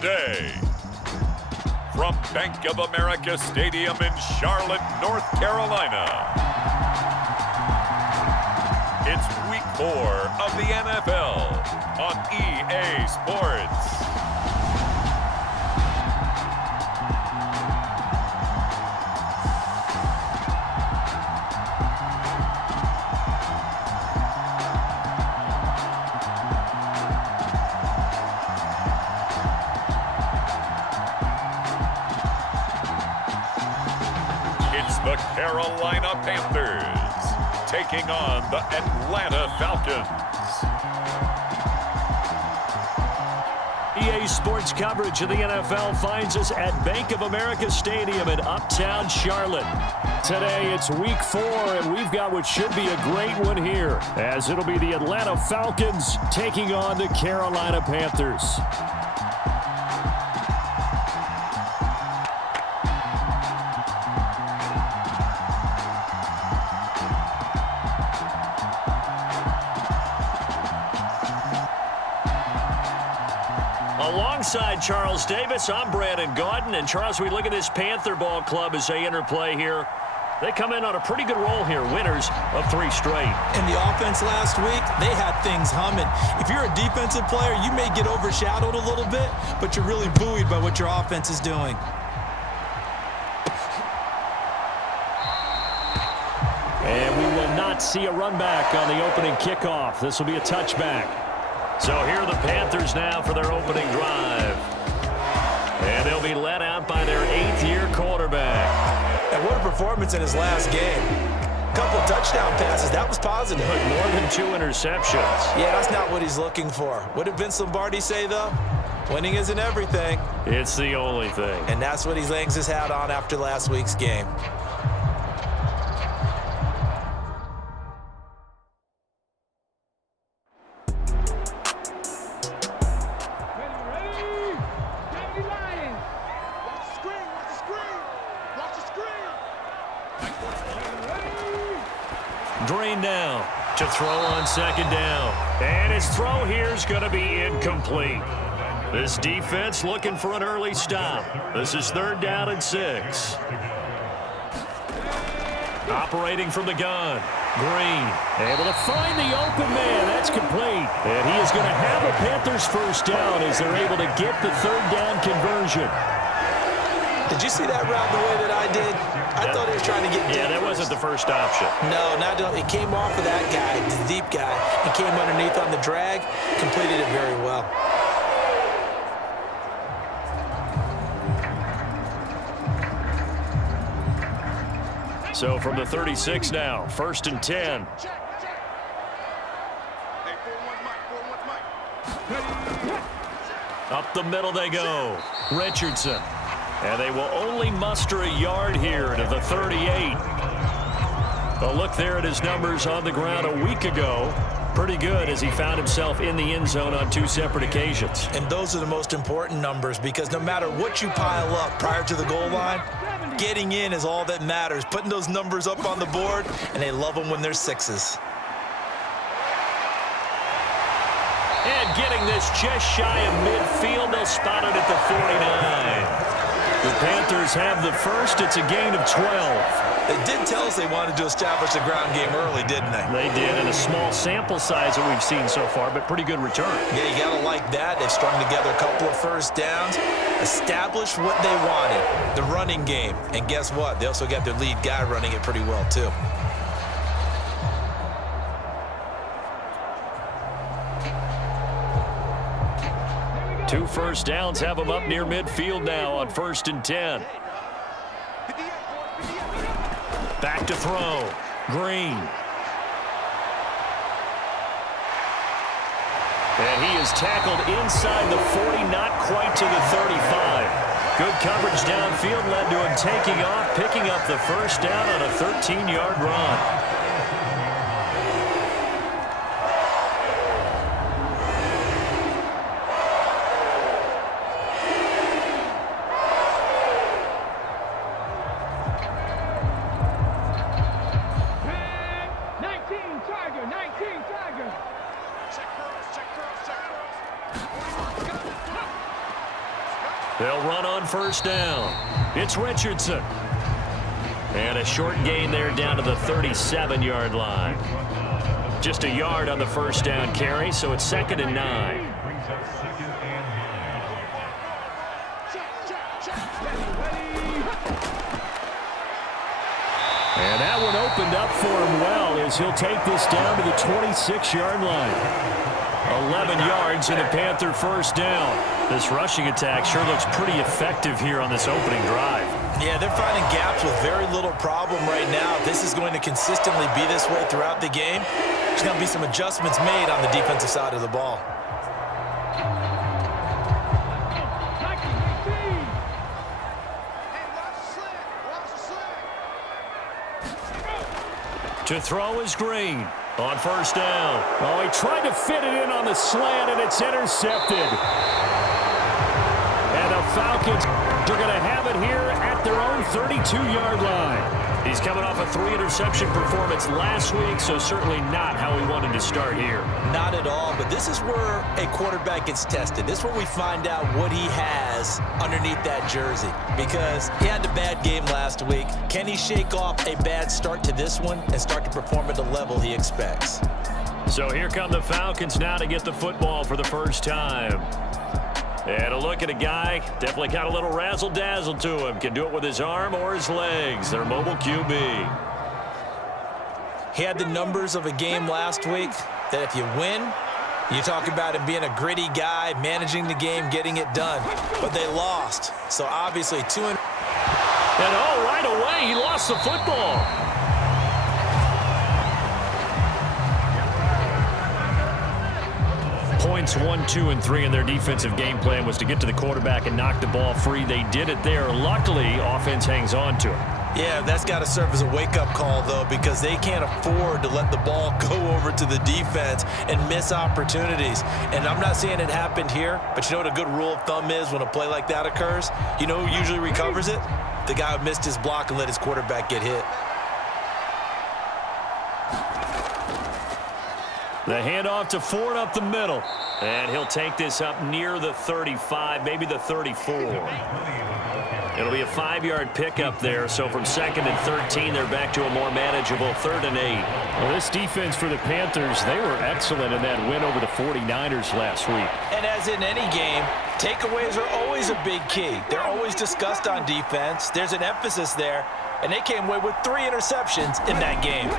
today. From Bank of America Stadium in Charlotte, North Carolina, it's Week 4 of the NFL on EA Sports. The Carolina Panthers taking on the Atlanta Falcons. EA Sports coverage of the NFL finds us at Bank of America Stadium in Uptown Charlotte. Today it's Week 4, and we've got what should be a great one here, as it'll be the Atlanta Falcons taking on the Carolina Panthers. Alongside Charles Davis, I'm Brandon Gaudin. And Charles, we look at this Panther ball club as they interplay here. They come in on a pretty good roll here, winners of 3 straight. In the offense last week, they had things humming. If you're a defensive player, you may get overshadowed a little bit, but you're really buoyed by what your offense is doing. And we will not see a run back on the opening kickoff. This will be a touchback. So here are the Panthers now for their opening drive. And they'll be led out by their 8th-year quarterback. And what a performance in his last game. Couple touchdown passes. That was positive. But more than 2 interceptions. Yeah, that's not what he's looking for. What did Vince Lombardi say, though? Winning isn't everything. It's the only thing. And that's what he hangs his hat on after last week's game. Drain now to throw on 2nd down. And his throw here is going to be incomplete. This defense looking for an early stop. This is 3rd down and 6. Operating from the gun. Green able to find the open man. That's complete. And he is going to have a Panthers 1st down as they're able to get the 3rd down conversion. Did you see that route the way that I did? I thought he was trying to get deep. Yeah, that wasn't the first option. No, it came off of that guy, the deep guy, and came underneath on the drag, completed it very well. So from the 36 now, 1st and 10. Up the middle they go. Richardson. And they will only muster a yard here to the 38. A look there at his numbers on the ground a week ago. Pretty good as he found himself in the end zone on 2 separate occasions. And those are the most important numbers because no matter what you pile up prior to the goal line, getting in is all that matters. Putting those numbers up on the board, and they love them when they're 6s. And getting this just shy of midfield, they'll spot it at the 49. The Panthers have the first. It's a gain of 12. They did tell us they wanted to establish the ground game early, didn't they? They did, in a small sample size that we've seen so far, but pretty good return. Yeah, you got to like that. They've strung together a couple of 1st downs, established what they wanted, the running game. And guess what? They also got their lead guy running it pretty well, too. Two 1st downs have them up near midfield now on 1st and 10. Back to throw. Green. And he is tackled inside the 40, not quite to the 35. Good coverage downfield led to him taking off, picking up the 1st down on a 13-yard run. They'll run on first down. It's Richardson. And a short gain there down to the 37-yard line. Just a yard on the first down carry, so it's 2nd and 9. And that one opened up for him well as he'll take this down to the 26-yard line. 11 yards and a Panther first down. This rushing attack sure looks pretty effective here on this opening drive. Yeah, they're finding gaps with very little problem right now. This is going to consistently be this way throughout the game. There's going to be some adjustments made on the defensive side of the ball. To throw is Green on first down. Oh, he tried to fit it in on the slant, and it's intercepted. And the Falcons are going to have it here at their own 32-yard line. He's coming off a 3-interception performance last week, so certainly not how he wanted to start here. Not at all, but this is where a quarterback gets tested. This is where we find out what he has underneath that jersey, because he had a bad game last week. Can he shake off a bad start to this one and start to perform at the level he expects? So here come the Falcons now to get the football for the first time. And a look at a guy, definitely got a little razzle-dazzle to him. Can do it with his arm or his legs. Their mobile QB. He had the numbers of a game last week that if you win, you talk about him being a gritty guy, managing the game, getting it done. But they lost. So obviously And right away, he lost the football. Points 1, 2, and 3 in their defensive game plan was to get to the quarterback and knock the ball free. They did it there. Luckily, offense hangs on to it. Yeah, that's got to serve as a wake-up call, though, because they can't afford to let the ball go over to the defense and miss opportunities. And I'm not saying it happened here, but you know what a good rule of thumb is when a play like that occurs? You know who usually recovers it? The guy who missed his block and let his quarterback get hit. The handoff to Ford up the middle. And he'll take this up near the 35, maybe the 34. It'll be a 5-yard pickup there. So from 2nd and 13, they're back to a more manageable 3rd and 8. Well, this defense for the Panthers, they were excellent in that win over the 49ers last week. And as in any game, takeaways are always a big key. They're always discussed on defense. There's an emphasis there. And they came away with 3 interceptions in that game.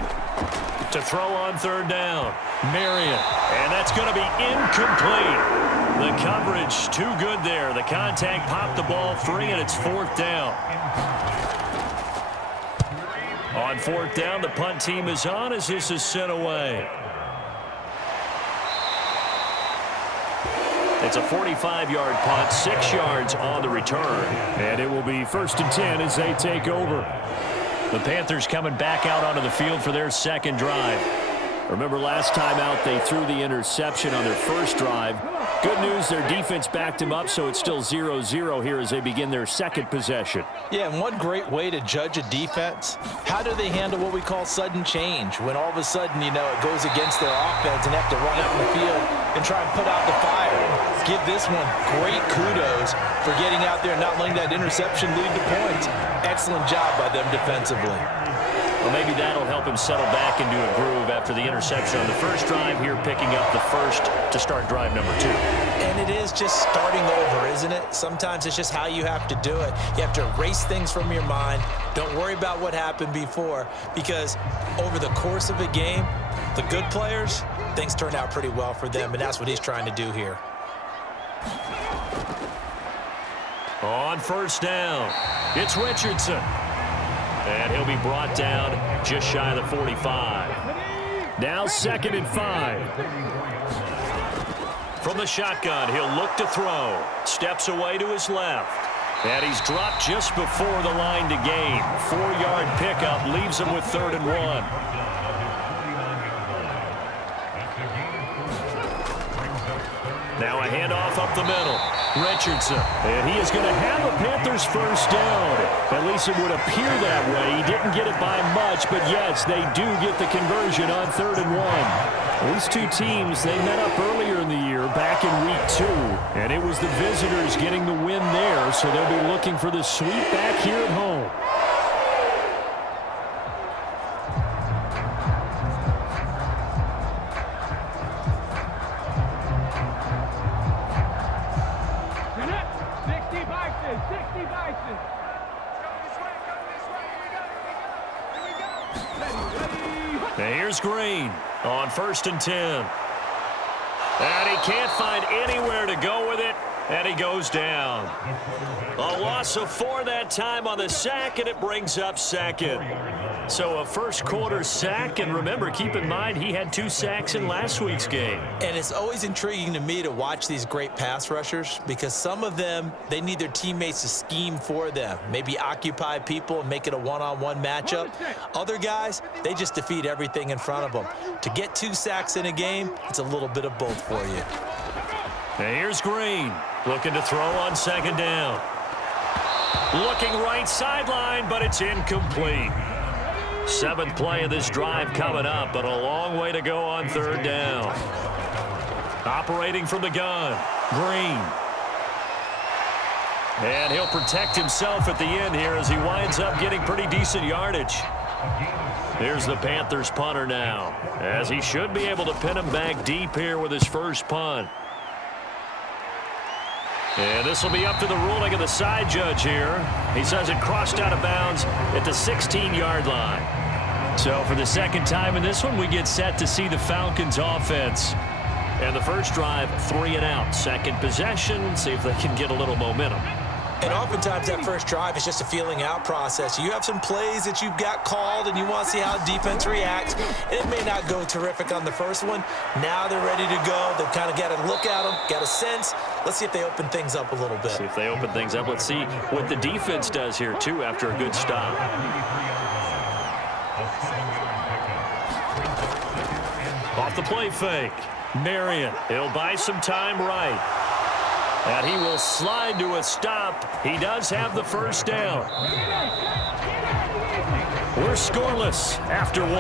To throw on 3rd down, Marion. And that's going to be incomplete. The coverage too good there. The contact popped the ball free, and it's 4th down. On 4th down, the punt team is on as this is sent away. It's a 45-yard punt, 6 yards on the return. And it will be 1st and 10 as they take over. The Panthers coming back out onto the field for their second drive. Remember last time out they threw the interception on their first drive. Good news, their defense backed him up, so it's still 0-0 here as they begin their second possession. Yeah, and one great way to judge a defense, how do they handle what we call sudden change? When all of a sudden, you know, it goes against their offense and have to run out in the field and try and put out the fire. Give this one great kudos for getting out there and not letting that interception lead to points. Excellent job by them defensively. Well, maybe that'll help him settle back into a groove after the interception on the first drive here, picking up the first to start drive number 2. And it is just starting over, isn't it? Sometimes it's just how you have to do it. You have to erase things from your mind. Don't worry about what happened before, because over the course of a game, the good players, things turn out pretty well for them, and that's what he's trying to do here. On first down, it's Richardson. And he'll be brought down just shy of the 45. Now 2nd and 5. From the shotgun, he'll look to throw. Steps away to his left. And he's dropped just before the line to gain. 4-yard pickup leaves him with 3rd and 1. Now a handoff up the middle. Richardson. And he is going to have a Panthers first down. At least it would appear that way. He didn't get it by much, but yes, they do get the conversion on 3rd and 1. These two teams, they met up earlier in the year, back in week 2, and it was the visitors getting the win there, so they'll be looking for the sweep back here at home. Now here's Green on 1st and 10. And he can't find anywhere to go with it, and he goes down. A loss of 4 that time on the sack, and it brings up 2nd. So a first-quarter sack, and remember, keep in mind, he had 2 sacks in last week's game. And it's always intriguing to me to watch these great pass rushers because some of them, they need their teammates to scheme for them, maybe occupy people and make it a one-on-one matchup. Other guys, they just defeat everything in front of them. To get 2 sacks in a game, it's a little bit of both for you. Now here's Green, looking to throw on 2nd down. Looking right sideline, but it's incomplete. 7th play of this drive coming up, but a long way to go on 3rd down. Operating from the gun, Green. And he'll protect himself at the end here as he winds up getting pretty decent yardage. Here's the Panthers punter now, as he should be able to pin him back deep here with his first punt. And this will be up to the ruling of the side judge here. He says it crossed out of bounds at the 16-yard line. So for the 2nd time in this one, we get set to see the Falcons offense. And the first drive, 3 and out. 2nd possession, see if they can get a little momentum. And oftentimes that first drive is just a feeling out process. You have some plays that you've got called and you want to see how the defense reacts. It may not go terrific on the first one. Now they're ready to go. They've kind of got to look at them, got a sense. Let's see if they open things up a little bit. See if they open things up. Let's see what the defense does here, too, after a good stop. Off the play fake. Marion, he'll buy some time right. And he will slide to a stop. He does have the first down. We're scoreless after 1.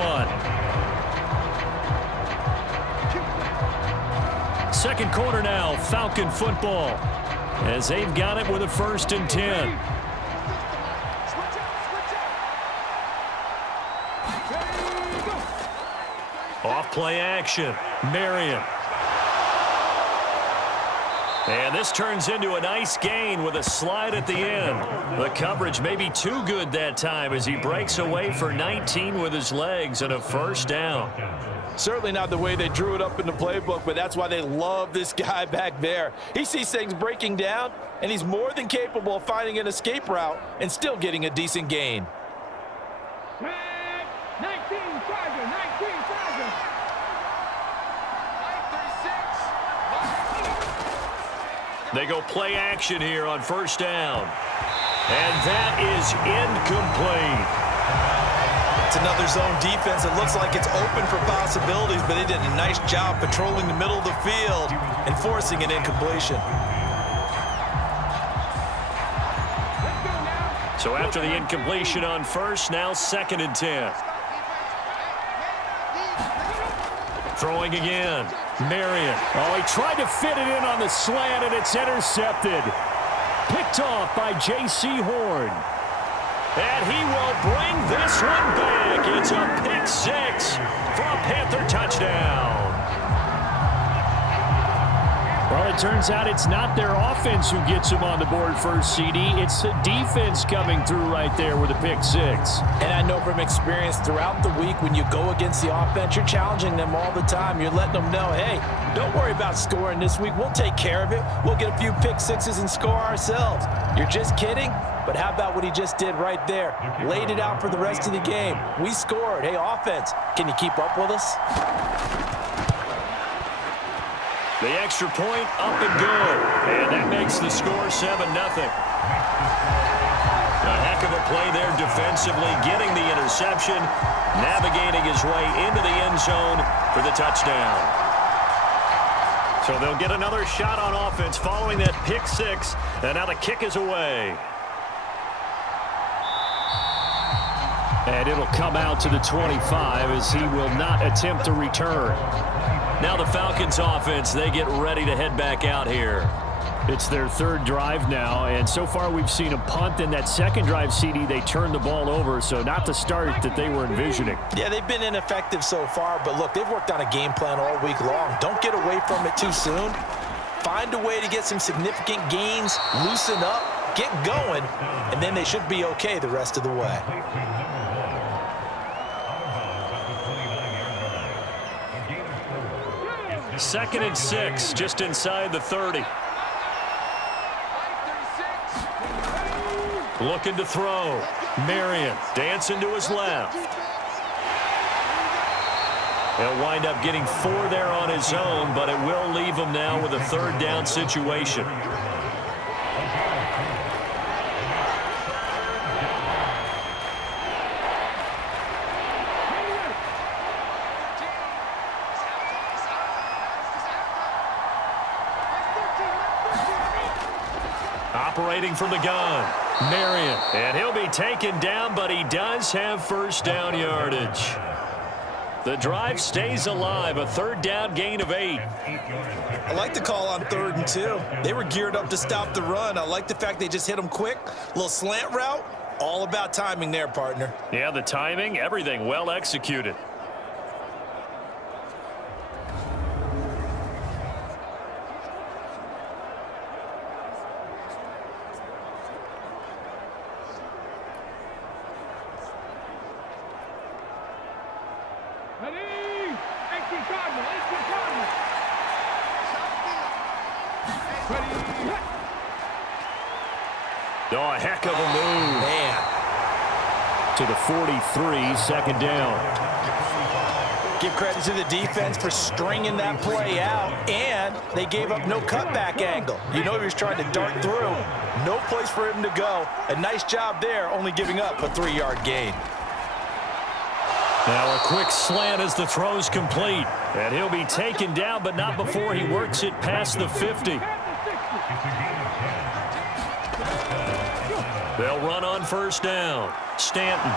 2nd quarter now, Falcon football, as they've got it with a 1st and 10. Off play action, Marion. And this turns into a nice gain with a slide at the end. The coverage may be too good that time as he breaks away for 19 with his legs and a first down. Certainly not the way they drew it up in the playbook, but that's why they love this guy back there. He sees things breaking down, and he's more than capable of finding an escape route and still getting a decent gain. 19 Charger, 19 Charger. They go play action here on 1st down. And that is incomplete. It's another zone defense. It looks like it's open for possibilities, but they did a nice job patrolling the middle of the field and forcing an incompletion. So after the incompletion on 1st, now 2nd and 10. Throwing again. Marion. Oh, he tried to fit it in on the slant, and it's intercepted. Picked off by J.C. Horn. And he will bring this one back. It's a pick 6 for a Panther touchdown. Well, it turns out it's not their offense who gets him on the board first, CD. It's the defense coming through right there with a pick 6. And I know from experience throughout the week when you go against the offense, you're challenging them all the time. You're letting them know, hey, don't worry about scoring this week. We'll take care of it. We'll get a few pick 6s and score ourselves. You're just kidding? But how about what he just did right there? Laid it out for the rest of the game. We scored. Hey, offense, can you keep up with us? The extra point, up and good. And that makes the score 7-0. A heck of a play there defensively, getting the interception, navigating his way into the end zone for the touchdown. So they'll get another shot on offense following that pick 6, and now the kick is away. And it'll come out to the 25 as he will not attempt to return. Now the Falcons offense, they get ready to head back out here. It's their third drive now, and so far we've seen a punt. In that second drive, CD, they turned the ball over, so not the start that they were envisioning. Yeah, they've been ineffective so far, but look, they've worked on a game plan all week long. Don't get away from it too soon. Find a way to get some significant gains, loosen up, get going, and then they should be okay the rest of the way. Second and 6, just inside the 30. Looking to throw. Marion dancing to his left. He'll wind up getting 4 there on his own, but it will leave him now with a third down situation. Operating from the gun, Marion. And he'll be taken down, but he does have first down yardage. The drive stays alive, a third down gain of 8. I like the call on 3rd and 2. They were geared up to stop the run. I like the fact they just hit them quick. A little slant route. All about timing there, partner. Yeah, the timing, everything well executed. Oh, a heck of a move. Man. To the 43, second down. Give credit to the defense for stringing that play out, and they gave up no cutback angle. You know he was trying to dart through. No place for him to go. A nice job there, only giving up a 3-yard gain. Now a quick slant as the throw's complete. And he'll be taken down, but not before he works it past the 50. They'll run on first down. Stanton.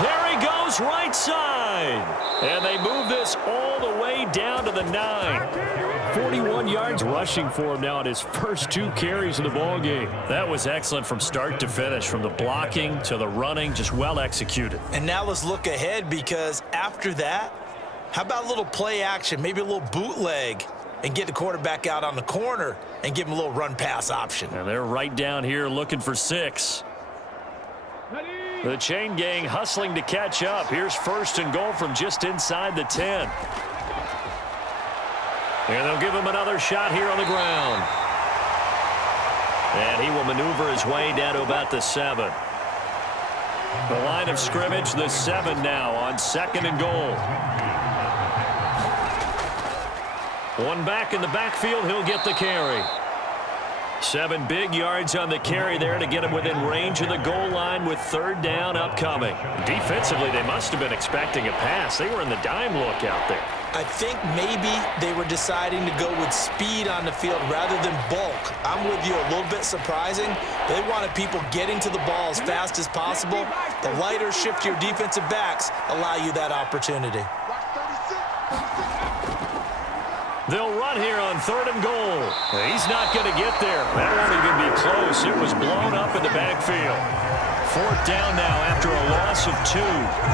There he goes, right side. And they move this all the way down to the 9. 41 yards rushing for him now at his first 2 carries of the ball game. That was excellent from start to finish, from the blocking to the running, just well executed. And now let's look ahead, because after that, how about a little play action, maybe a little bootleg, and get the quarterback out on the corner and give him a little run-pass option. And they're right down here looking for 6. The chain gang hustling to catch up. Here's first and goal from just inside the 10. And they'll give him another shot here on the ground. And he will maneuver his way down to about the 7. The line of scrimmage, the 7 now on second and goal. One back in the backfield, he'll get the carry. 7 big yards on the carry there to get him within range of the goal line with third down upcoming. Defensively, they must have been expecting a pass. They were in the dime look out there. I think maybe they were deciding to go with speed on the field rather than bulk. I'm with you, a little bit surprising. They wanted people getting to the ball as fast as possible. The lighter, shiftier defensive backs allow you that opportunity. They'll run here on third and goal. He's not going to get there. That won't even be close. It was blown up in the backfield. Fourth down now after a loss of 2.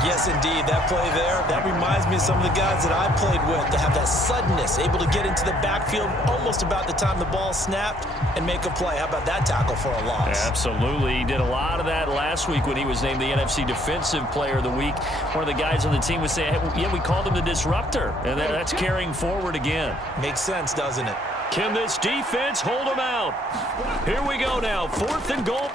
Yes, indeed. That play there, that reminds me of some of the guys that I played with to have that suddenness, able to get into the backfield almost about the time the ball snapped and make a play. How about that tackle for a loss? Absolutely. He did a lot of that last week when he was named the NFC Defensive Player of the Week. One of the guys on the team would say, hey, yeah, we called him the disruptor. And that's carrying forward again. Makes sense, doesn't it? Can this defense hold him out? Here we go now. Fourth and goal.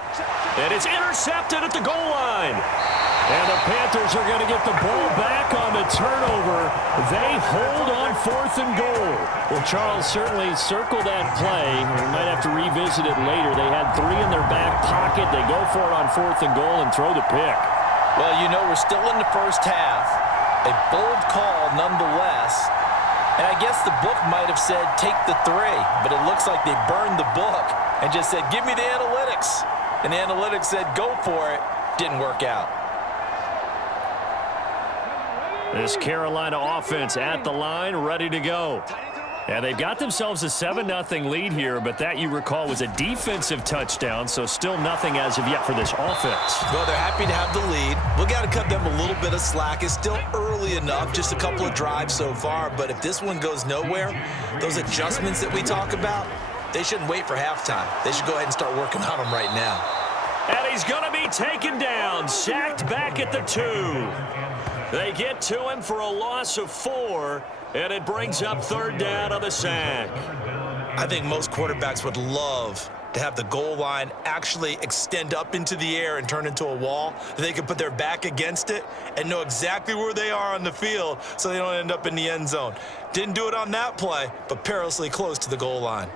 And it's intercepted at the goal line. And the Panthers are going to get the ball back on the turnover. They hold on fourth and goal. Well, Charles, certainly circle that play. We might have to revisit it later. They had 3 in their back pocket. They go for it on fourth and goal and throw the pick. Well, you know, we're still in the first half. A bold call nonetheless. And I guess the book might have said, take the 3. But it looks like they burned the book and just said, give me the analytics. And the analytics said, go for it. Didn't work out. This Carolina offense at the line, ready to go. And they've got themselves a 7-0 lead here, but that, you recall, was a defensive touchdown, so still nothing as of yet for this offense. Well, they're happy to have the lead. We got to cut them a little bit of slack. It's still early enough, just a couple of drives so far, but if this one goes nowhere, those adjustments that we talk about, they shouldn't wait for halftime. They should go ahead and start working on them right now. And he's going to be taken down, sacked back at the 2. They get to him for a loss of 4. And it brings up 3rd down on the sack. I think most quarterbacks would love to have the goal line actually extend up into the air and turn into a wall. They can put their back against it and know exactly where they are on the field so they don't end up in the end zone. Didn't do it on that play, but perilously close to the goal line.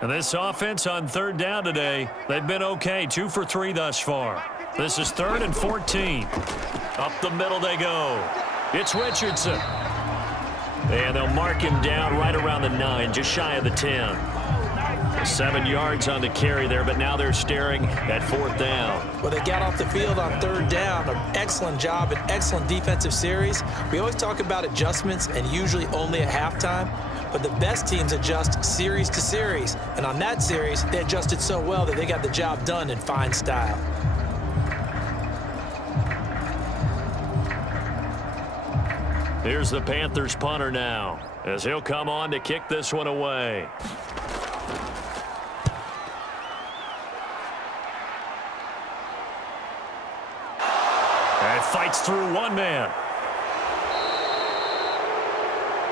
And this offense on 3rd down today, they've been okay, 2 for 3 thus far. This is 3rd and 14. Up the middle they go. It's Richardson. And they'll mark him down right around the 9, just shy of the 10. 7 yards on the carry there, but now they're staring at 4th down. Well, they got off the field on 3rd down. An excellent job, an excellent defensive series. We always talk about adjustments, and usually only at halftime. But the best teams adjust series to series. And on that series, they adjusted so well that they got the job done in fine style. Here's the Panthers punter now, as he'll come on to kick this one away. And fights through one man.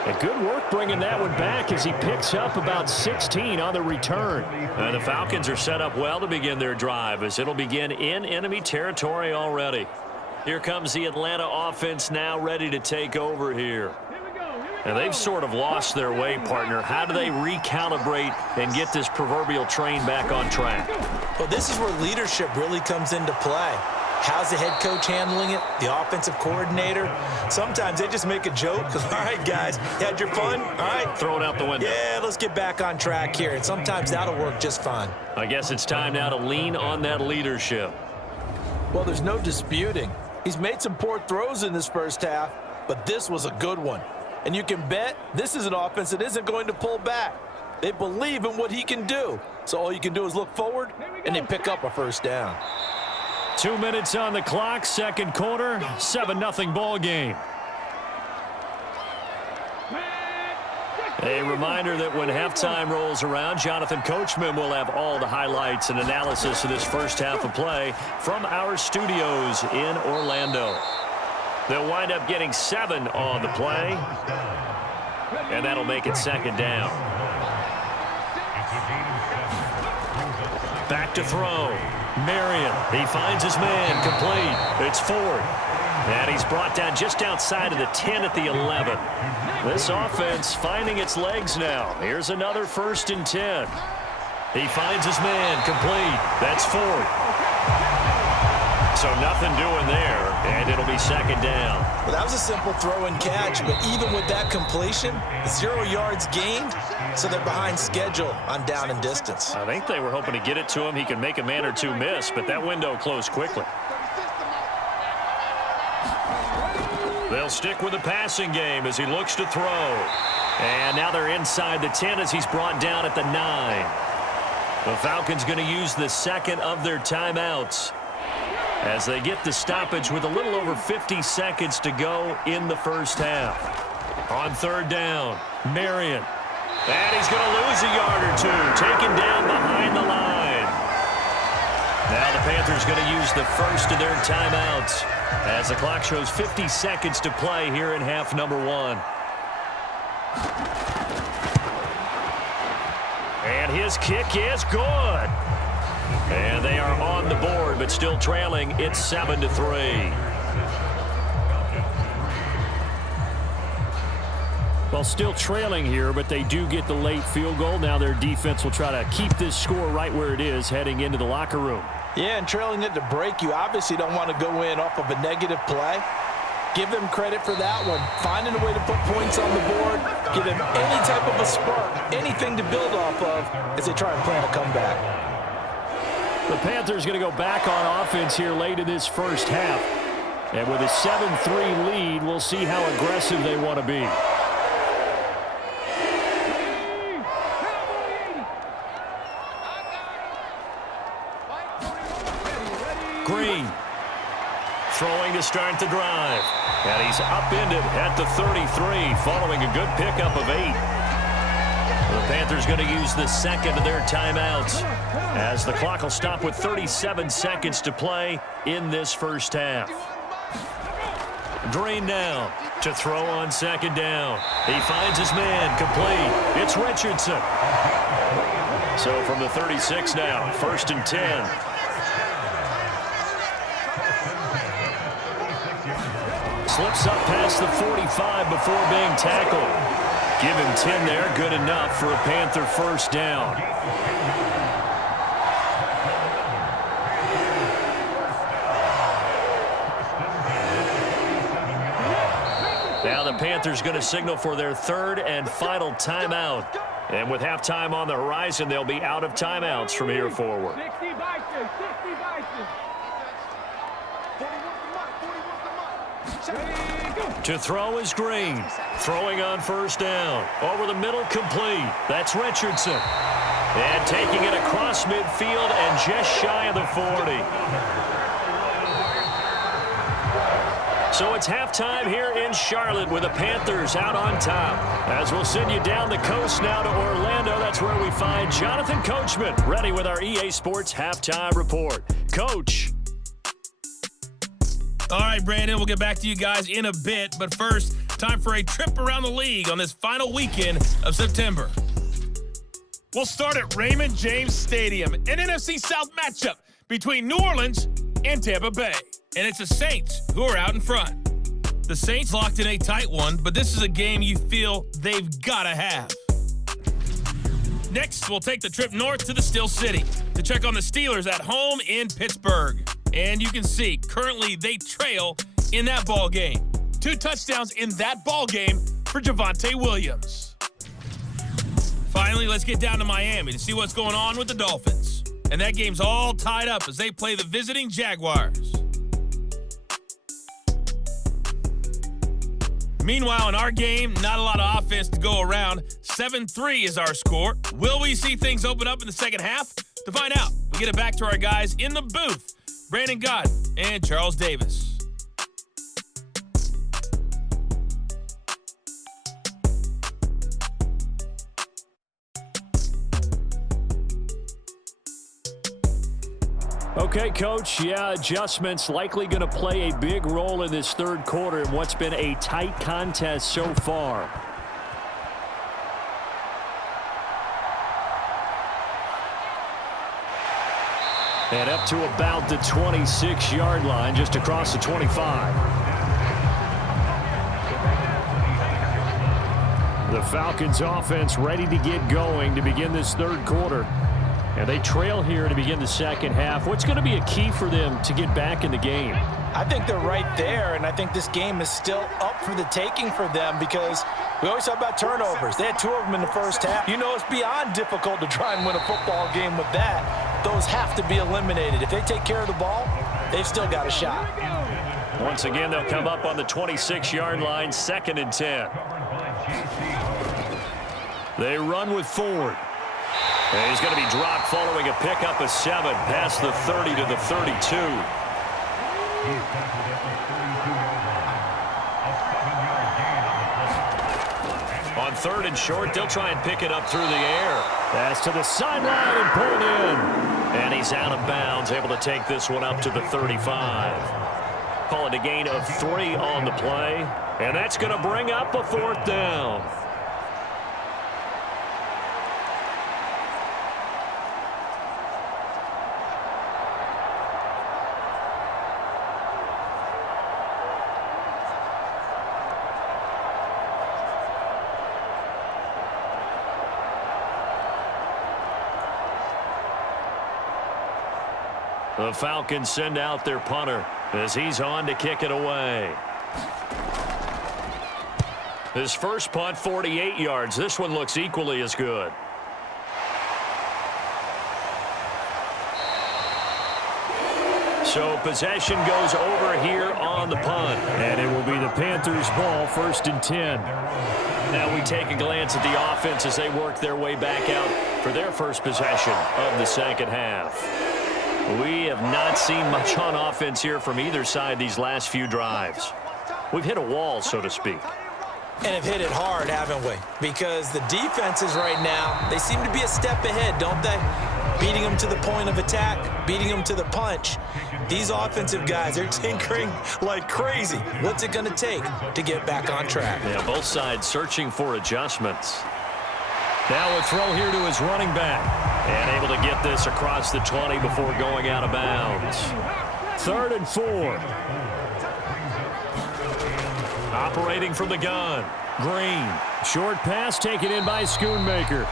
And good work bringing that one back as he picks up about 16 on the return. And the Falcons are set up well to begin their drive, as it'll begin in enemy territory already. Here comes the Atlanta offense now, ready to take over here. And they've sort of lost their way, partner. How do they recalibrate and get this proverbial train back on track? Well, this is where leadership really comes into play. How's the head coach handling it? The offensive coordinator? Sometimes they just make a joke. All right, guys, you had your fun? All right. Throw it out the window. Yeah, let's get back on track here. And sometimes that'll work just fine. I guess it's time now to lean on that leadership. Well, there's no disputing. He's made some poor throws in this first half, but this was a good one. And you can bet this is an offense that isn't going to pull back. They believe in what he can do. So all you can do is look forward, and they pick up a first down. 2 minutes on the clock, second quarter, 7-0 ball game. A reminder that when halftime rolls around, Jonathan Coachman will have all the highlights and analysis of this first half of play from our studios in Orlando. They'll wind up getting 7 on the play, and that'll make it 2nd down. Back to throw. Marion, he finds his man, complete. It's Ford. And he's brought down just outside of the 10 at the 11. This offense finding its legs now. Here's another 1st and 10. He finds his man, complete. That's Ford. So nothing doing there, and it'll be 2nd down. Well, that was a simple throw and catch, but even with that completion, 0 yards gained, so they're behind schedule on down and distance. I think they were hoping to get it to him. He could make a man or two miss, but that window closed quickly. They'll stick with the passing game as he looks to throw. And now they're inside the 10 as he's brought down at the 9. The Falcons going to use the 2nd of their timeouts as they get the stoppage with a little over 50 seconds to go in the first half. On 3rd down, Marion. And he's going to lose a yard or two, taken down behind the line. Now the Panthers going to use the 1st of their timeouts as the clock shows 50 seconds to play here in half number 1. And his kick is good. And they are on the board, but still trailing. It's 7-3. Well, still trailing here, but they do get the late field goal. Now their defense will try to keep this score right where it is heading into the locker room. Yeah, and trailing it to break, you obviously don't want to go in off of a negative play. Give them credit for that one. Finding a way to put points on the board, give them any type of a spark, anything to build off of as they try and plan a comeback. The Panthers going to go back on offense here late in this first half. And with a 7-3 lead, we'll see how aggressive they want to be. Green throwing to start the drive. And he's upended at the 33 following a good pickup of 8. The Panthers going to use the second of their timeouts as the clock will stop with 37 seconds to play in this first half. Green now to throw on second down. He finds his man complete. It's Richardson. So from the 36 now, 1st and 10. Slips up past the 45 before being tackled. Give him 10 there, good enough for a Panther first down. Now the Panthers going to signal for their 3rd and final timeout. And with halftime on the horizon, they'll be out of timeouts from here forward. 60 vices, 60 vices. To throw is Green. Throwing on first down. Over the middle, complete. That's Richardson. And taking it across midfield and just shy of the 40. So it's halftime here in Charlotte with the Panthers out on top. As we'll send you down the coast now to Orlando, that's where we find Jonathan Coachman, ready with our EA Sports Halftime Report. Coach. All right, Brandon, we'll get back to you guys in a bit. But first, time for a trip around the league on this final weekend of September. We'll start at Raymond James Stadium, an NFC South matchup between New Orleans and Tampa Bay. And it's the Saints who are out in front. The Saints locked in a tight one, but this is a game you feel they've got to have. Next, we'll take the trip north to the Steel City to check on the Steelers at home in Pittsburgh. And you can see, currently they trail in that ball game. 2 touchdowns in that ball game for Javonte Williams. Finally, let's get down to Miami to see what's going on with the Dolphins. And that game's all tied up as they play the visiting Jaguars. Meanwhile, in our game, not a lot of offense to go around. 7-3 is our score. Will we see things open up in the second half? To find out, we get it back to our guys in the booth, Brandon Gott and Charles Davis. Okay, Coach, adjustments likely going to play a big role in this third quarter in what's been a tight contest so far. And up to about the 26-yard line, just across the 25. The Falcons offense ready to get going to begin this third quarter. And they trail here to begin the second half. What's going to be a key for them to get back in the game? I think they're right there, and I think this game is still up for the taking for them because we always talk about turnovers. They had 2 of them in the first half. You know, it's beyond difficult to try and win a football game with that. Those have to be eliminated. If they take care of the ball, they've still got a shot. Once again, they'll come up on the 26-yard line, 2nd and 10. They run with Ford. And he's going to be dropped following a pickup of 7 past the 30 to the 32. On 3rd and short, they'll try and pick it up through the air. Pass to the sideline and pulled in. And he's out of bounds, able to take this one up to the 35. Call it a gain of 3 on the play. And that's going to bring up a 4th down. The Falcons send out their punter as he's on to kick it away. His first punt, 48 yards. This one looks equally as good. So possession goes over here on the punt. And it will be the Panthers' ball, 1st and 10. Now we take a glance at the offense as they work their way back out for their first possession of the second half. We have not seen much on offense here from either side these last few drives. We've hit a wall, so to speak. And have hit it hard, haven't we? Because the defenses right now, they seem to be a step ahead, don't they? Beating them to the point of attack, beating them to the punch. These offensive guys, they're tinkering like crazy. What's it going to take to get back on track? Yeah, both sides searching for adjustments. Now a throw here to his running back. And able to get this across the 20 before going out of bounds. 3rd and 4. Operating from the gun. Green. Short pass taken in by Schoonmaker.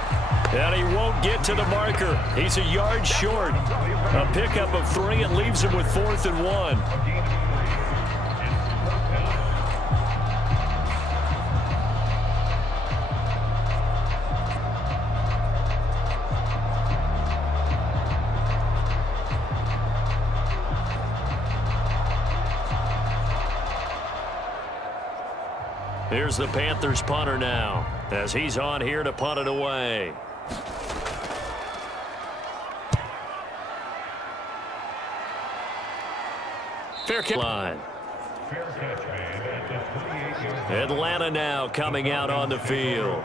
And he won't get to the marker. He's a yard short. A pickup of 3 and leaves him with 4th and 1. Here's the Panthers punter now as he's on here to punt it away. Fair catch line. Atlanta now coming out on the field.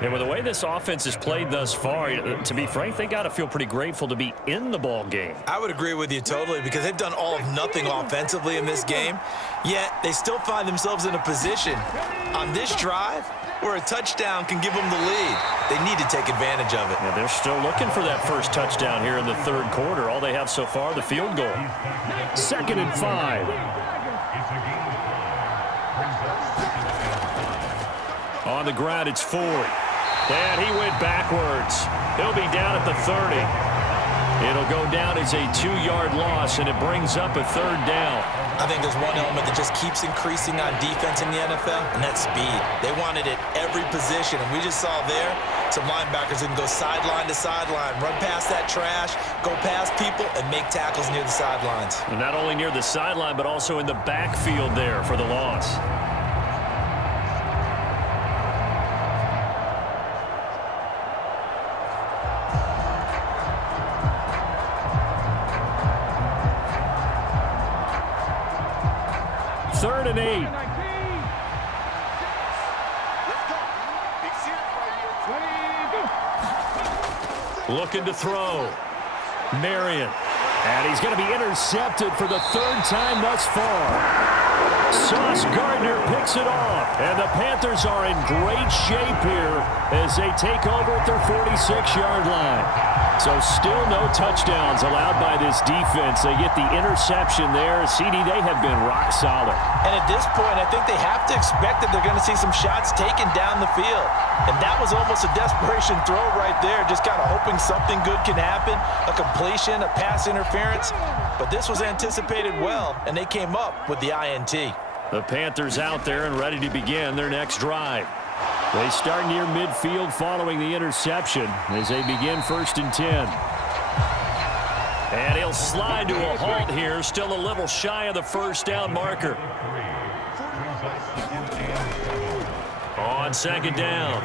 And with the way this offense has played thus far, to be frank, they got to feel pretty grateful to be in the ball game. I would agree with you totally because they've done all of nothing offensively in this game, yet they still find themselves in a position on this drive where a touchdown can give them the lead. They need to take advantage of it. Yeah, they're still looking for that first touchdown here in the 3rd quarter. All they have so far, the field goal. 2nd and 5. On the ground, it's Ford. And he went backwards. He'll be down at the 30. It'll go down as a 2-yard loss, and it brings up a 3rd down. I think there's one element that just keeps increasing on defense in the NFL, and that's speed. They want it at every position, and we just saw there some linebackers who can go sideline to sideline, run past that trash, go past people, and make tackles near the sidelines. And not only near the sideline, but also in the backfield there for the loss. Third and 8. Looking to throw. Marion. And he's going to be intercepted for the 3rd time thus far. Sauce Gardner picks it off. And the Panthers are in great shape here as they take over at their 46-yard line. So still no touchdowns allowed by this defense. They get the interception there. CD, they have been rock solid. And at this point, I think they have to expect that they're going to see some shots taken down the field. And that was almost a desperation throw right there, just kind of hoping something good can happen, a completion, a pass interference. But this was anticipated well, and they came up with the INT. The Panthers out there and ready to begin their next drive. They start near midfield following the interception as they begin 1st and 10. And he'll slide to a halt here, still a little shy of the 1st down marker. On 2nd down,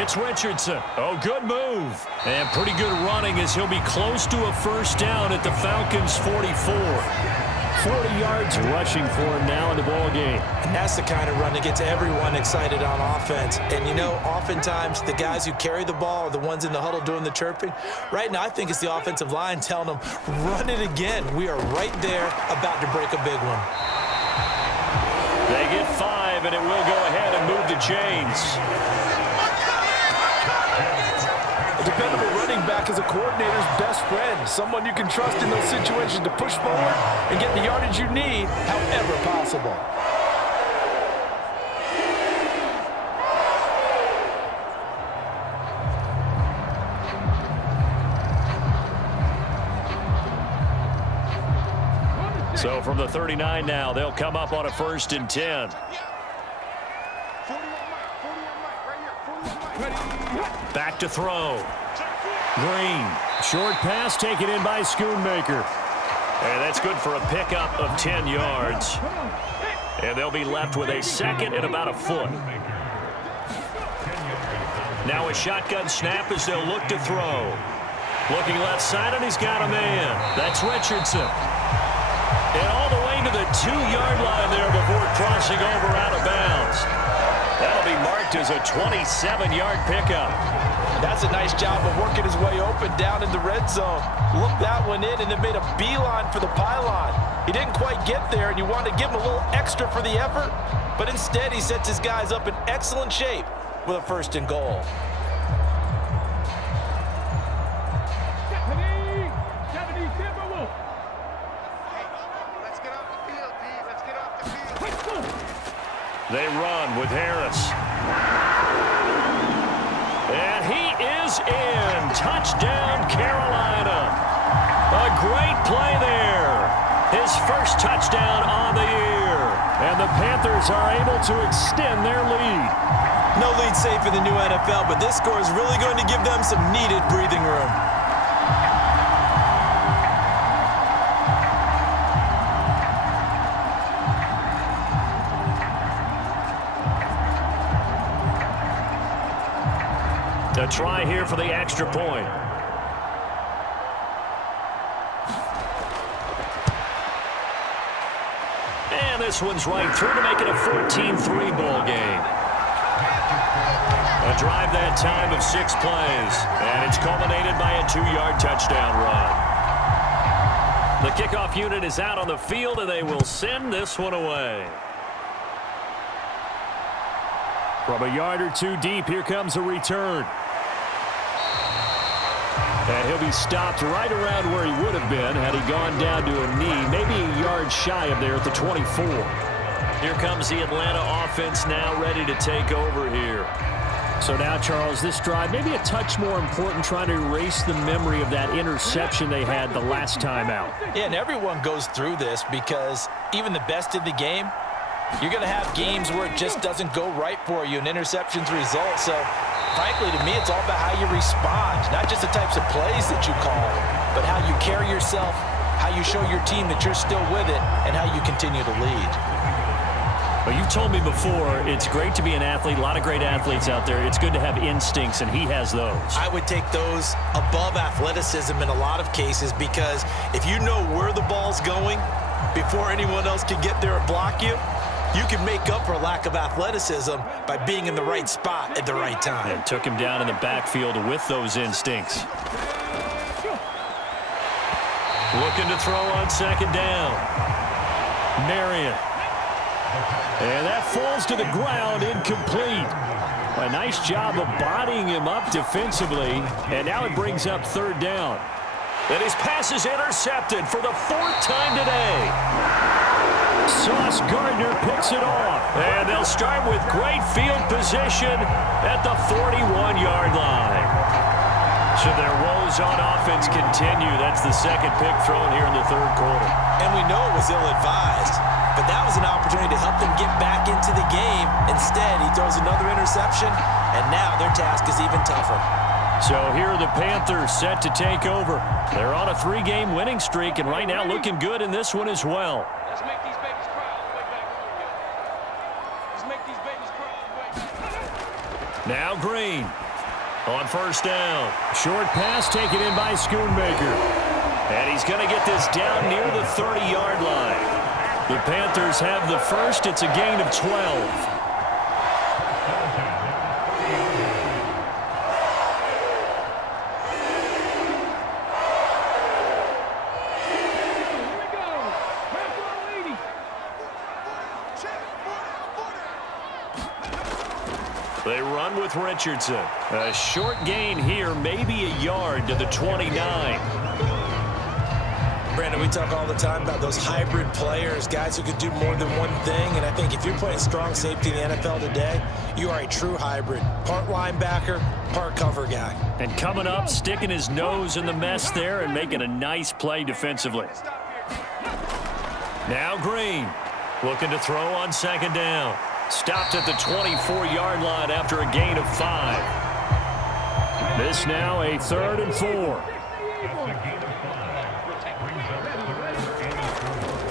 it's Richardson. Oh, good move. And pretty good running as he'll be close to a 1st down at the Falcons' 44. 40 yards rushing for him now in the ball game. And that's the kind of run that gets everyone excited on offense. And, you know, oftentimes the guys who carry the ball are the ones in the huddle doing the chirping. Right now, I think it's the offensive line telling them, run it again. We are right there about to break a big one. They get 5, and it will go ahead and move the chains. A dependable running back is a coordinator's best friend, someone you can trust in those situations to push forward and get the yardage you need however possible. So from the 39 now, they'll come up on a 1st and 10. Back to throw. Green. Short pass taken in by Schoonmaker. And that's good for a pickup of 10 yards. And they'll be left with a second and about a foot. Now a shotgun snap as they'll look to throw. Looking left side, and he's got a man. That's Richardson. And all the way to the 2-yard line there before crossing over out of bounds. That'll be marked as a 27-yard pickup. That's a nice job of working his way open down in the red zone. Looked that one in and then made a beeline for the pylon. He didn't quite get there, and you want to give him a little extra for the effort, but instead he sets his guys up in excellent shape with a 1st and goal. They run with Harris. And he is in. Touchdown, Carolina. A great play there. His first touchdown on the year. And the Panthers are able to extend their lead. No lead safe in the new NFL, but this score is really going to give them some needed breathing room. A try here for the extra point. And this one's right through to make it a 14-3 ball game. A drive that time of 6 plays. And it's culminated by a 2-yard touchdown run. The kickoff unit is out on the field, and they will send this one away. From a yard or 2 deep, here comes a return. And he'll be stopped right around where he would have been had he gone down to a knee, maybe a yard shy of there at the 24. Here comes the Atlanta offense now ready to take over here. So now, Charles, this drive maybe a touch more important, trying to erase the memory of that interception they had the last time out. Yeah, and everyone goes through this because even the best in the game, you're going to have games where it just doesn't go right for you, and interceptions result. So, frankly, to me, it's all about how you respond, not just the types of plays that you call, but how you carry yourself, how you show your team that you're still with it, and how you continue to lead. Well, you've told me before, it's great to be an athlete. A lot of great athletes out there. It's good to have instincts, and he has those. I would take those above athleticism in a lot of cases, because if you know where the ball's going before anyone else can get there and block you, you can make up for a lack of athleticism by being in the right spot at the right time. And took him down in the backfield with those instincts. Looking to throw on 2nd down. Marion. And that falls to the ground, incomplete. A nice job of bodying him up defensively. And now it brings up 3rd down. And his pass is intercepted for the 4th time today. Sauce Gardner picks it off. And they'll start with great field position at the 41-yard line. So their woes on offense continue. That's the 2nd pick thrown here in the 3rd quarter. And we know it was ill-advised, but that was an opportunity to help them get back into the game. Instead, he throws another interception, and now their task is even tougher. So here are the Panthers set to take over. They're on a 3-game winning streak, and right now looking good in this one as well. Let's make these babies cry all the way back over here. Let's make these babies cry all the way back. Now Green on 1st down. Short pass taken in by Schoonmaker. And he's going to get this down near the 30-yard line. The Panthers have the first. It's a gain of 12. They run with Richardson. A short gain here, maybe a yard to the 29. Brandon, we talk all the time about those hybrid players, guys who could do more than one thing. And I think if you're playing strong safety in the NFL today, you are a true hybrid. Part linebacker, part cover guy. And coming up, sticking his nose in the mess there and making a nice play defensively. Now Green looking to throw on 2nd down. Stopped at the 24-yard line after a gain of 5. This now a 3rd and 4.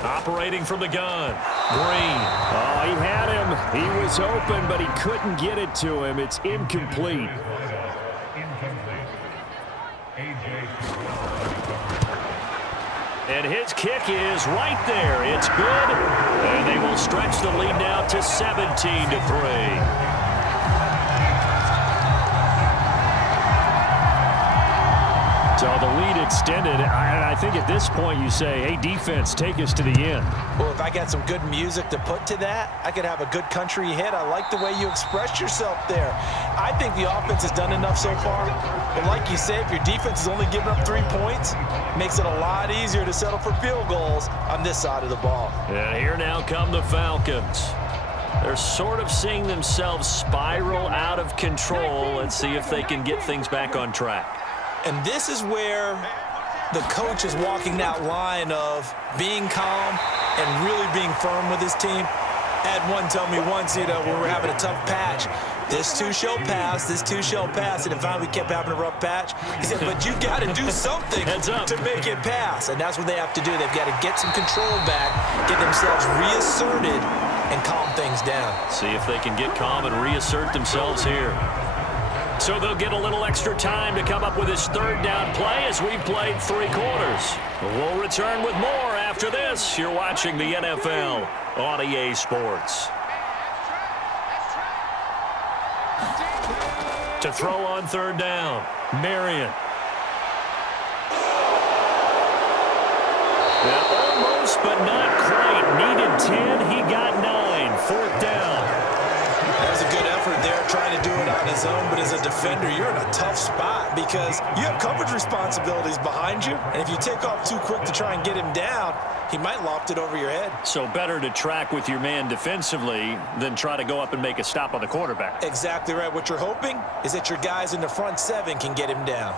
Operating from the gun. Green. Oh, he had him. He was open, but he couldn't get it to him. It's incomplete. And his kick is right there. It's good. And they will stretch the lead now to 17-3. So the lead extended. I think at this point you say, hey, defense, take us to the end. Well, if I got some good music to put to that, I could have a good country hit. I like the way you expressed yourself there. I think the offense has done enough so far. But like you say, if your defense is only giving up 3 points, it makes it a lot easier to settle for field goals on this side of the ball. And here now come the Falcons. They're sort of seeing themselves spiral out of control. Let's see if they can get things back on track. And this is where the coach is walking that line of being calm and really being firm with his team. I had one tell me once, when we were having a tough patch, this too shall pass, this too shall pass. And finally we kept having a rough patch. He said, but you got to do something to make it pass. And that's what they have to do. They've got to get some control back, get themselves reasserted, and calm things down. See if they can get calm and reassert themselves here. So they'll get a little extra time to come up with his third down play as we've played 3 quarters. We'll return with more after this. You're watching the NFL on EA Sports. To throw on third down, Marion. Almost, but not quite. Needed 10, he got 9. 4th down. That was a good effort there, trying to do it on his own. But as a defender, you're in a tough spot because you have coverage responsibilities behind you. And if you take off too quick to try and get him down, he might loft it over your head. So better to track with your man defensively than try to go up and make a stop on the quarterback. Exactly right. What you're hoping is that your guys in the front 7 can get him down.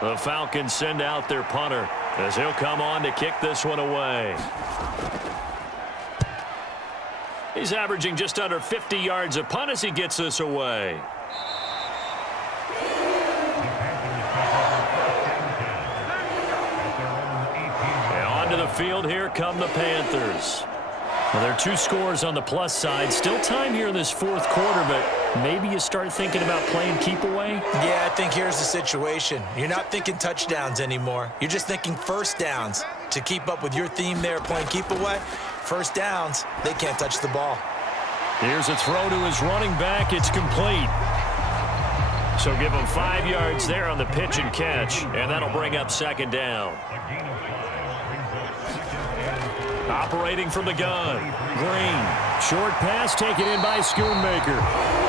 The Falcons send out their punter as he'll come on to kick this one away. He's averaging just under 50 yards a punt as he gets this away. And onto the field, here come the Panthers. Well, there are 2 scores on the plus side. Still time here in this 4th quarter, but maybe you start thinking about playing keep away? Yeah, I think here's the situation. You're not thinking touchdowns anymore. You're just thinking first downs. To keep up with your theme there, playing keep away, first downs, they can't touch the ball. Here's a throw to his running back. It's complete. So give him 5 yards there on the pitch and catch, and that'll bring up 2nd down. Operating from the gun, Green. Short pass taken in by Schoonmaker.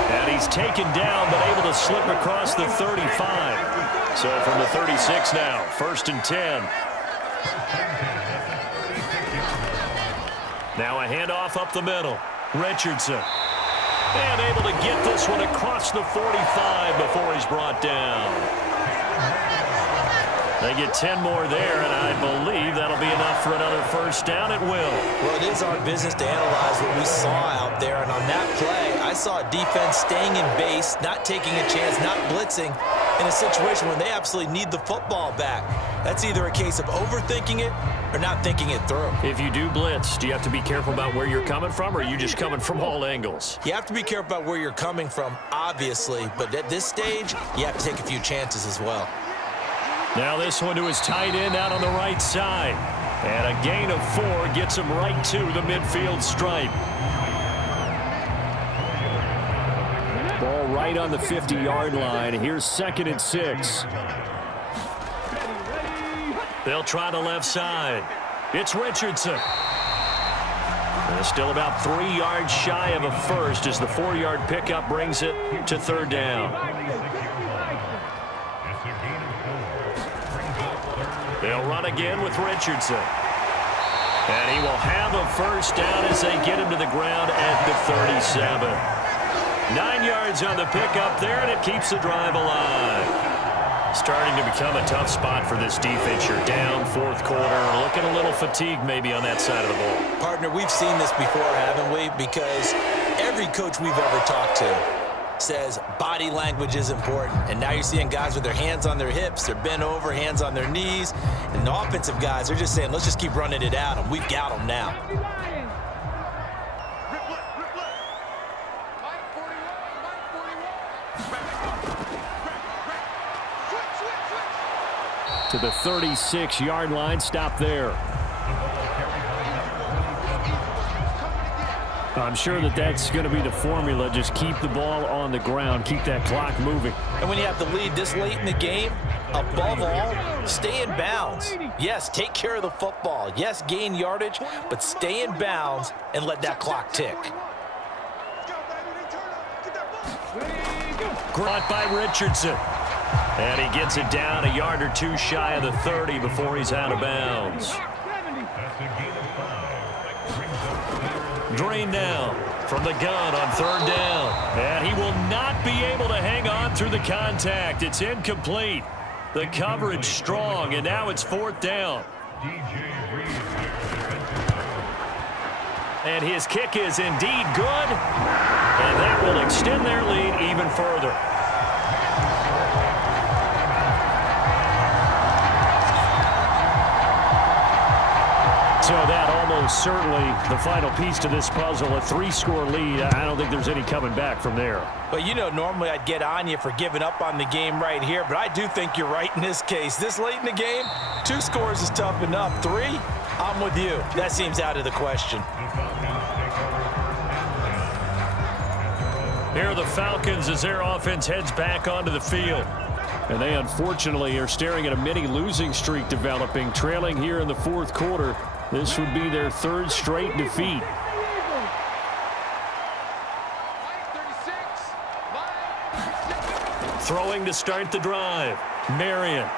And he's taken down, but able to slip across the 35. So from the 36 now, 1st and 10. Now a handoff up the middle. Richardson. And able to get this one across the 45 before he's brought down. They get 10 more there, and I believe that'll be enough for another first down. It will. Well, it is our business to analyze what we saw out there. And on that play, I saw a defense staying in base, not taking a chance, not blitzing in a situation when they absolutely need the football back. That's either a case of overthinking it or not thinking it through. If you do blitz, do you have to be careful about where you're coming from, or are you just coming from all angles? You have to be careful about where you're coming from, obviously. But at this stage, you have to take a few chances as well. Now this one to his tight end out on the right side. And a gain of 4 gets him right to the midfield stripe. Ball right on the 50-yard line. Here's 2nd and 6. They'll try the left side. It's Richardson. And still about 3 yards shy of a first as the 4-yard pickup brings it to 3rd down. They'll run again with Richardson. And he will have a first down as they get him to the ground at the 37. 9 yards on the pickup there, and it keeps the drive alive. Starting to become a tough spot for this defense. You're down fourth quarter, looking a little fatigued maybe on that side of the ball. Partner, we've seen this before, haven't we? Because every coach we've ever talked to says body language is important. And now you're seeing guys with their hands on their hips, they're bent over, hands on their knees. And the offensive guys are just saying, let's just keep running it at them. We've got them now. To the 36-yard line, stop there. I'm sure that's going to be the formula. Just keep the ball on the ground, keep that clock moving. And when you have the lead this late in the game, above all, stay in bounds. Yes, take care of the football. Yes, gain yardage, but stay in bounds and let that clock tick. Caught by Richardson. And he gets it down a yard or two shy of the 30 before he's out of bounds. Drain down from the gun on third down. And he will not be able to hang on through the contact. It's incomplete. The coverage strong, and now it's fourth down. And his kick is indeed good. And that will extend their lead even further. So that almost certainly the final piece to this puzzle, a 3-score lead. I don't think there's any coming back from there. But, you know, normally I'd get on you for giving up on the game right here, but I do think you're right in this case. This late in the game, 2 scores is tough enough. 3, I'm with you. That seems out of the question. Here are the Falcons as their offense heads back onto the field. And they unfortunately are staring at a mini losing streak developing, trailing here in the fourth quarter. This would be their 3rd straight defeat. Throwing to start the drive. Marion.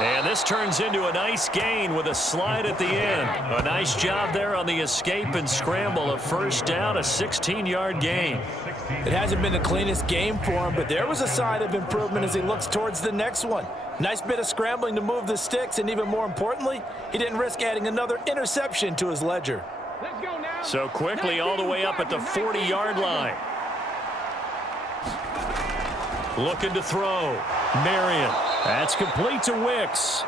And this turns into a nice gain with a slide at the end. A nice job there on the escape and scramble. A first down, a 16-yard gain. It hasn't been the cleanest game for him, but there was a sign of improvement as he looks towards the next one. Nice bit of scrambling to move the sticks, and even more importantly, he didn't risk adding another interception to his ledger. Let's go now. So quickly all the way up at the 40-yard line. Looking to throw. Marion. That's complete to Wicks.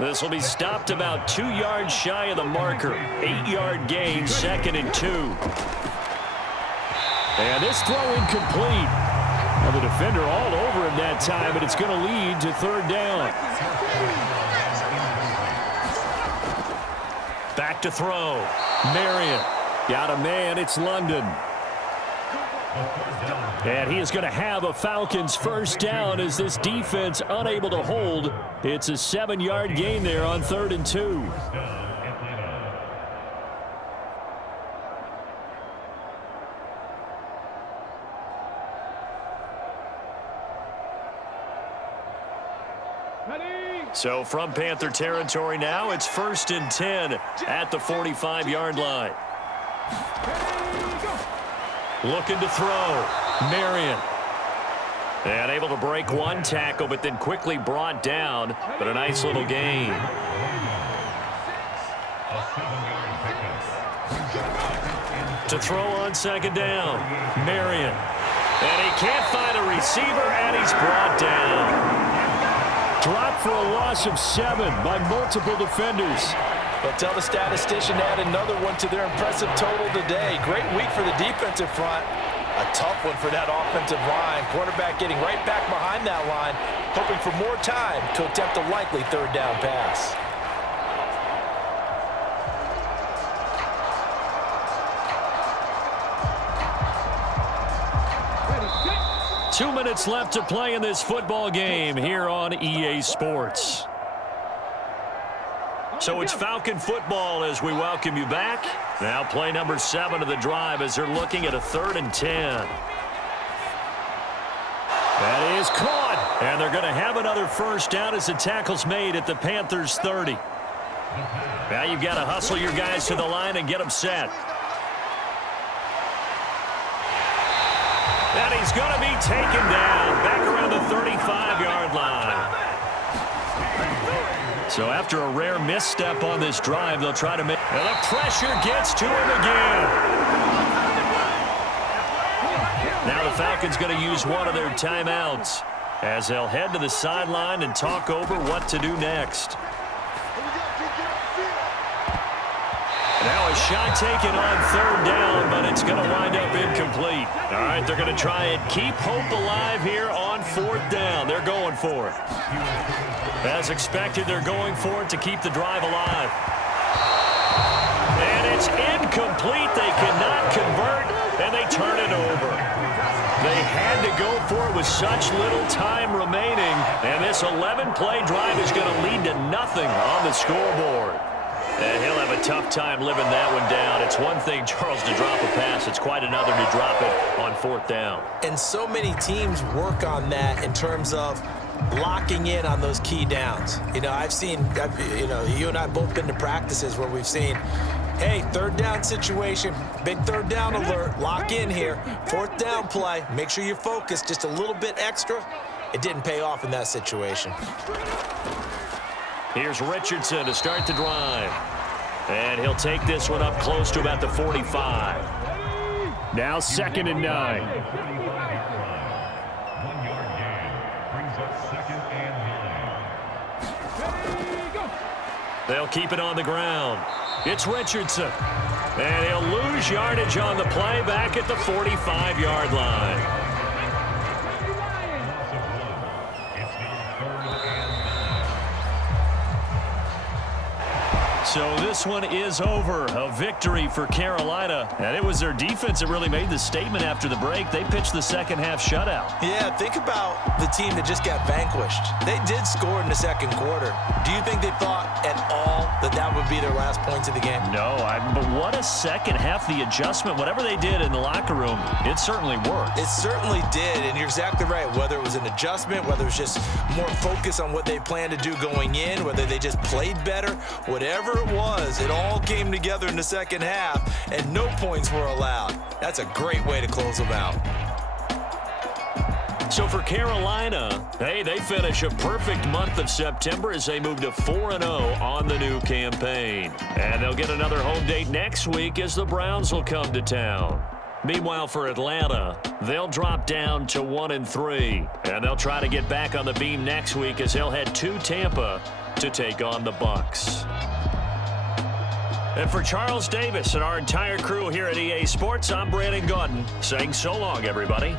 This will be stopped about 2 yards shy of the marker. 8-yard gain, 2nd and 2. And this throw incomplete. Now the defender all over him that time, but it's going to lead to 3rd down. Back to throw. Marion. Got a man, it's London. And he is going to have a Falcons first down as this defense unable to hold. It's a 7-yard gain there on 3rd and 2. So from Panther territory now, it's 1st and 10 at the 45-yard line. Looking to throw. Marion. And able to break one tackle, but then quickly brought down. But a nice little gain. To throw on 2nd down. Marion. And he can't find a receiver, and he's brought down. Dropped for a loss of 7 by multiple defenders. But tell the statistician to add another one to their impressive total today. Great week for the defensive front. A tough one for that offensive line. Quarterback getting right back behind that line, hoping for more time to attempt a likely 3rd down pass. Ready, 2 minutes left to play in this football game here on EA Sports. So it's Falcon football as we welcome you back. Now play number 7 of the drive as they're looking at a 3rd and 10. That is caught. And they're going to have another first down as the tackle's made at the Panthers 30. Now you've got to hustle your guys to the line and get them set. And he's going to be taken down back around the 35-yard line. So after a rare misstep on this drive, they'll try to make... And the pressure gets to him again. Now the Falcons going to use one of their timeouts as they'll head to the sideline and talk over what to do next. Now a shot taken on third down, but it's going to wind up incomplete. All right, they're going to try and keep hope alive here on fourth down. They're going for it. As expected, they're going for it to keep the drive alive. And it's incomplete. They cannot convert, and they turn it over. They had to go for it with such little time remaining, and this 11-play drive is going to lead to nothing on the scoreboard. And he'll have a tough time living that one down. It's one thing, Charles, to drop a pass. It's quite another to drop it on fourth down. And so many teams work on that in terms of locking in on those key downs. You know, you and I both been to practices where we've seen, hey, third down situation, big third down alert, lock in here, fourth down play, make sure you're focused just a little bit extra. It didn't pay off in that situation. Here's Richardson to start the drive. And he'll take this one up close to about the 45. Now 2nd and 9. They'll keep it on the ground. It's Richardson. And he'll lose yardage on the play back at the 45-yard line. So this one is over. A victory for Carolina. And it was their defense that really made the statement after the break. They pitched the second half shutout. Yeah, think about the team that just got vanquished. They did score in the second quarter. Do you think they thought at all that that would be their last points of the game? No, but what a second half. The adjustment, whatever they did in the locker room, it certainly worked. It certainly did, and you're exactly right. Whether it was an adjustment, whether it was just more focus on what they planned to do going in, whether they just played better, whatever it was, it all came together in the second half, and no points were allowed. That's a great way to close them out. So for Carolina, hey, they finish a perfect month of September as they move to 4-0 on the new campaign. And they'll get another home date next week as the Browns will come to town. Meanwhile, for Atlanta, they'll drop down to 1-3. And they'll try to get back on the beam next week as they'll head to Tampa to take on the Bucs. And for Charles Davis and our entire crew here at EA Sports, I'm Brandon Gaudin saying so long, everybody.